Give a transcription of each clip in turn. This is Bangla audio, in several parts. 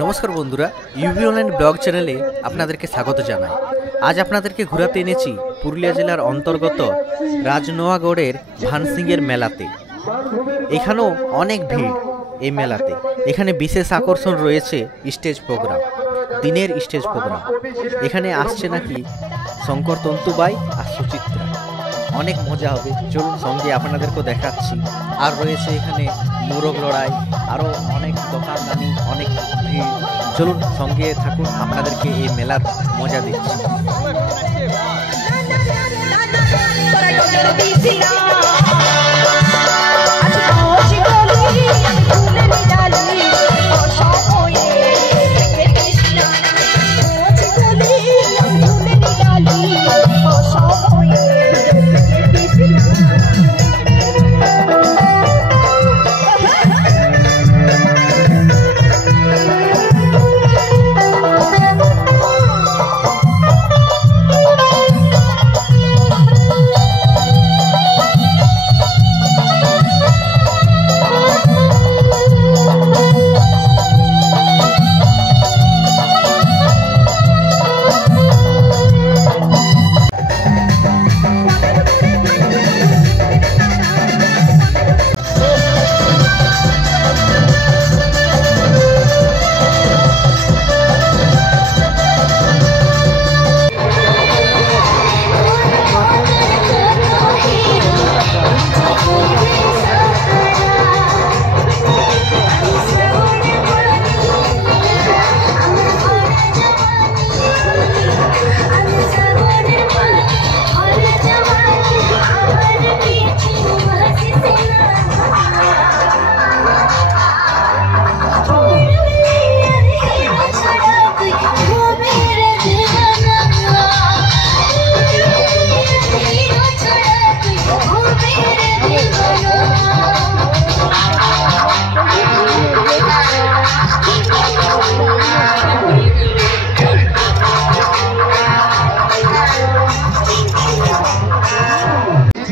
নমস্কার বন্ধুরা, ইউবি অনলাইন ব্লগ চ্যানেলে আপনাদেরকে স্বাগত জানাই। আজ আপনাদেরকে ঘোরাতে এনেছি পুরুলিয়া জেলার অন্তর্গত রাজনোয়াগড়ের ভানসিংয়ের মেলাতে। এখানেও অনেক ভিড় এই মেলাতে। এখানে বিশেষ আকর্ষণ রয়েছে স্টেজ প্রোগ্রাম, দিনের স্টেজ প্রোগ্রাম। এখানে আসছে নাকি শঙ্কর তন্তুবাই আর সুচিত্রা। অনেক মজা হবে, চলুন সঙ্গে আপনাদেরকেও দেখাচ্ছি। আর রয়েছে এখানে মোরগ লড়াই, আরও অনেক দোকানদানি, অনেক ভিড়। চলুন সঙ্গে থাকুন, আপনাদেরকে এই মেলার মজা দিচ্ছি।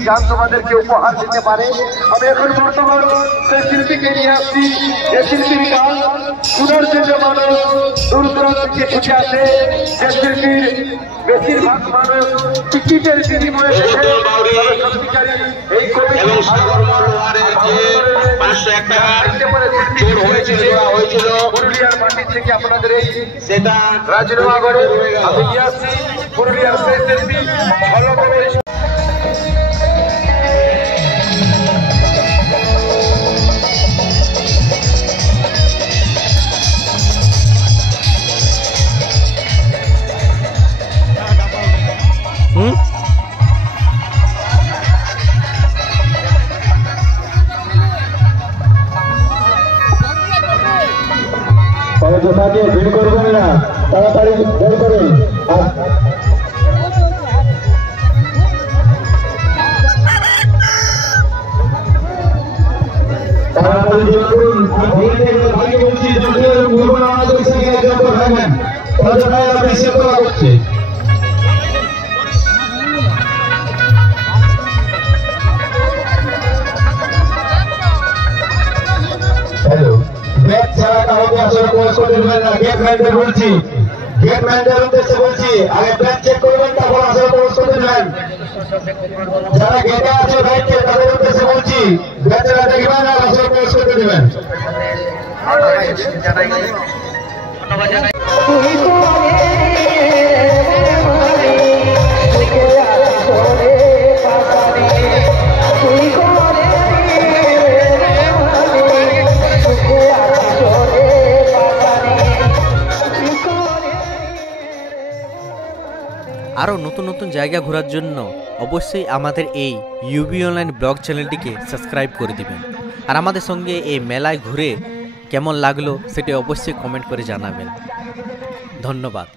গান তোমাদেরকে উপহার দিতে পারে। আমি এখন বর্তমান সেই শিল্পীকে নিয়ে আসছি, যে শিল্পীর গান শোনার জন্য মানুষ দূর দূরান্ত থেকে ছুটে আসে। যে শিল্পীর বেশিরভাগ মানুষ টিকিটের বিনিময়ে এই কবি পুরুলিয়ার মাটির থেকে আপনাদের এই সেটা রাজনোয়াগড়ে আমি নিয়ে আসছি পুরুলিয়ার সেই শিল্পী ভিড় করবেন না, তাড়াতাড়ি বের করুন। হ্যালো, ব্যাগ ছাড়া কাউকে আসলে প্রবেশ করতে দেবেন না। গেট ম্যানদের বলছি, গেট ম্যানদের উদ্দেশ্যে বলছি, আগে ব্যাগ চেক করবেন, তারপর আসলে প্রবেশ করতে দেবেন। যারা গেটে আছে ব্যাগকে, তাদের উদ্দেশ্যে বলছি, ব্যাগেরা দেখবেন আর আসলে প্রবেশ করতে দেবেন। আরও নতুন নতুন জায়গা ঘোরার জন্য অবশ্যই আমাদের এই ইউবি অনলাইন ব্লগ চ্যানেলটিকে সাবস্ক্রাইব করে দিবেন। আর আমাদের সঙ্গে এই মেলায় ঘুরে কেমন লাগলো সেটি অবশ্যই কমেন্ট করে জানাবেন। ধন্যবাদ।